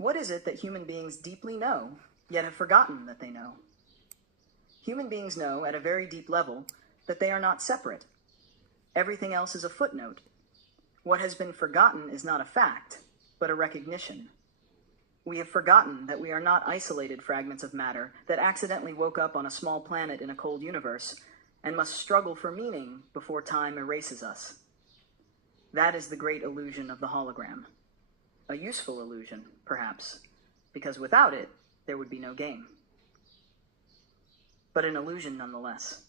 What is it that human beings deeply know, yet have forgotten that they know? Human beings know at a very deep level that they are not separate. Everything else is a footnote. What has been forgotten is not a fact, but a recognition. We have forgotten that we are not isolated fragments of matter that accidentally woke up on a small planet in a cold universe and must struggle for meaning before time erases us. That is the great illusion of the hologram. A useful illusion, perhaps, because without it, there would be no game. But an illusion nonetheless.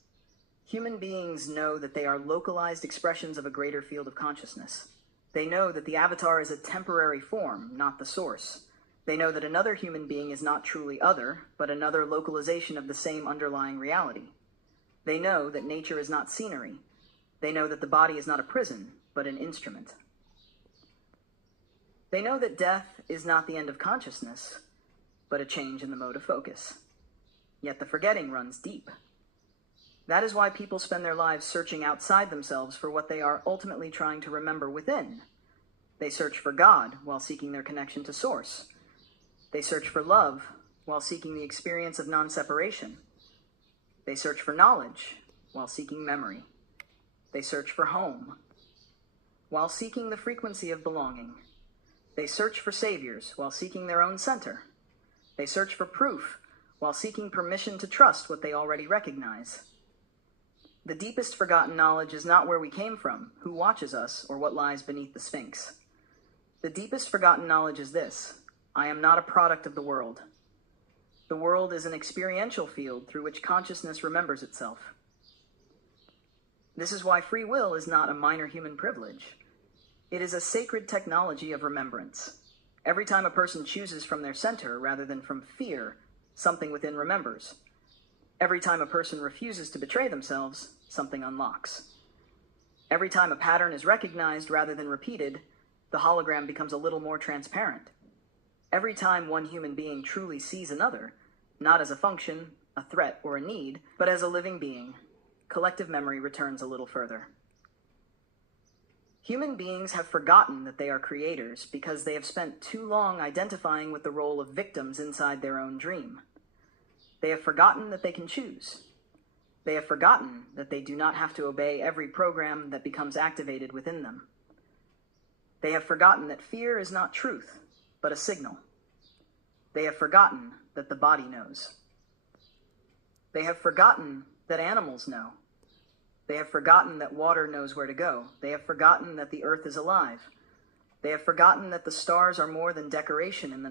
Human beings know that they are localized expressions of a greater field of consciousness. They know that the avatar is a temporary form, not the source. They know that another human being is not truly other, but another localization of the same underlying reality. They know that nature is not scenery. They know that the body is not a prison, but an instrument. They know that death is not the end of consciousness, but a change in the mode of focus. Yet the forgetting runs deep. That is why people spend their lives searching outside themselves for what they are ultimately trying to remember within. They search for God while seeking their connection to Source. They search for love while seeking the experience of non-separation. They search for knowledge while seeking memory. They search for home while seeking the frequency of belonging. They search for saviors while seeking their own center. They search for proof while seeking permission to trust what they already recognize. The deepest forgotten knowledge is not where we came from, who watches us, or what lies beneath the Sphinx. The deepest forgotten knowledge is this: I am not a product of the world. The world is an experiential field through which consciousness remembers itself. This is why free will is not a minor human privilege. It is a sacred technology of remembrance. Every time a person chooses from their center rather than from fear, something within remembers. Every time a person refuses to betray themselves, something unlocks. Every time a pattern is recognized rather than repeated, the hologram becomes a little more transparent. Every time one human being truly sees another, not as a function, a threat, or a need, but as a living being, collective memory returns a little further. Human beings have forgotten that they are creators because they have spent too long identifying with the role of victims inside their own dream. They have forgotten that they can choose. They have forgotten that they do not have to obey every program that becomes activated within them. They have forgotten that fear is not truth, but a signal. They have forgotten that the body knows. They have forgotten that animals know. They have forgotten that water knows where to go. They have forgotten that the earth is alive. They have forgotten that the stars are more than decoration in the